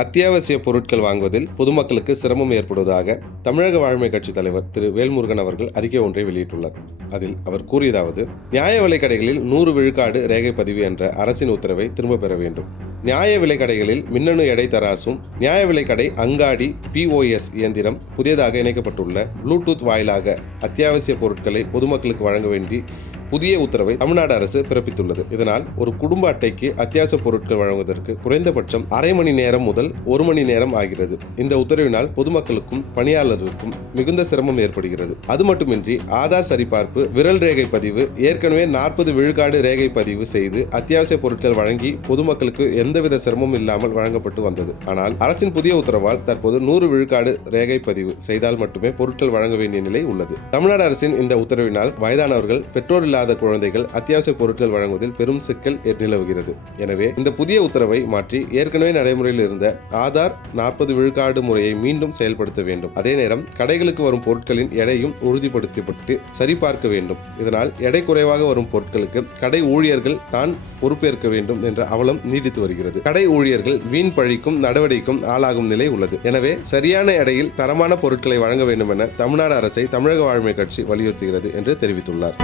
அத்தியாவசிய பொருட்கள் வாங்குவதில் பொதுமக்களுக்கு சிரமம் ஏற்படுவதாக தமிழக வாழ்மை கட்சி தலைவர் திரு வேல்முருகன் அவர்கள் அறிக்கை ஒன்றை வெளியிட்டுள்ளார். அதில் அவர் கூறியதாவது: நியாய விலைக் கடைகளில் 100 விழுக்காடு ரேகை பதிவு என்ற அரசின் உத்தரவை திரும்ப பெற வேண்டும். நியாய விலைக் கடைகளில் மின்னணு எடை தராசும், நியாய விலைக் கடை அங்காடி POS இயந்திரம் புதியதாக இணைக்கப்பட்டுள்ள ப்ளூடூத் வாயிலாக அத்தியாவசிய பொருட்களை பொதுமக்களுக்கு வழங்க வேண்டி புதிய உத்தரவை தமிழ்நாடு அரசு பிறப்பித்துள்ளது. இதனால் ஒரு குடும்ப அட்டைக்கு அத்தியாவசிய பொருட்கள் வழங்குவதற்கு குறைந்தபட்சம் அரை மணி நேரம் முதல் 1 மணி நேரம் ஆகிறது. இந்த உத்தரவினால் பொதுமக்களுக்கும் பணியாளர்களுக்கும் மிகுந்த சிரமம் ஏற்படுகிறது. அது மட்டுமின்றி ஆதார் சரிபார்ப்பு, விரல் ரேகை பதிவு, ஏற்கனவே 40 விழுக்காடு ரேகை பதிவு செய்து அத்தியாவசிய பொருட்கள் வழங்கி பொதுமக்களுக்கு எந்தவித சிரமமும் இல்லாமல் வழங்கப்பட்டு வந்தது. ஆனால் அரசின் புதிய உத்தரவால் தற்போது 100 விழுக்காடு ரேகை பதிவு செய்தால் மட்டுமே பொருட்கள் வழங்க வேண்டிய நிலை உள்ளது. தமிழ்நாடு அரசின் இந்த உத்தரவினால் வயதானவர்கள், பெற்றோர் இல்லாத குழந்தைகள் அத்தியாவசிய பொருட்கள் வழங்குவதில் பெரும் சிக்கல் நிலவுகிறது. எனவே இந்த புதிய உத்தரவை மாற்றி ஏற்கனவே நடைமுறையில் இருந்த ஆதார் 40 விழுக்காடு முறையை மீண்டும் செயல்படுத்த வேண்டும். அதே நேரம் கடைகளுக்கு வரும் பொருட்களின் எடையும் உறுதிப்படுத்தப்பட்டு சரிபார்க்க வேண்டும். இதனால் எடை குறைவாக வரும் பொருட்களுக்கு கடை ஊழியர்கள் தான் பொறுப்பேற்க வேண்டும் என்ற அவலம் நீடித்து வருகிறது. கடை ஊழியர்கள் வீண் பழிக்கும் நடவடிக்கைக்கும் ஆளாகும் நிலை உள்ளது. எனவே சரியான எடையில் தரமான பொருட்களை வழங்க வேண்டும் என தமிழ்நாடு அரசை தமிழக வாழ்மை கட்சி வலியுறுத்துகிறது என்று தெரிவித்துள்ளார்.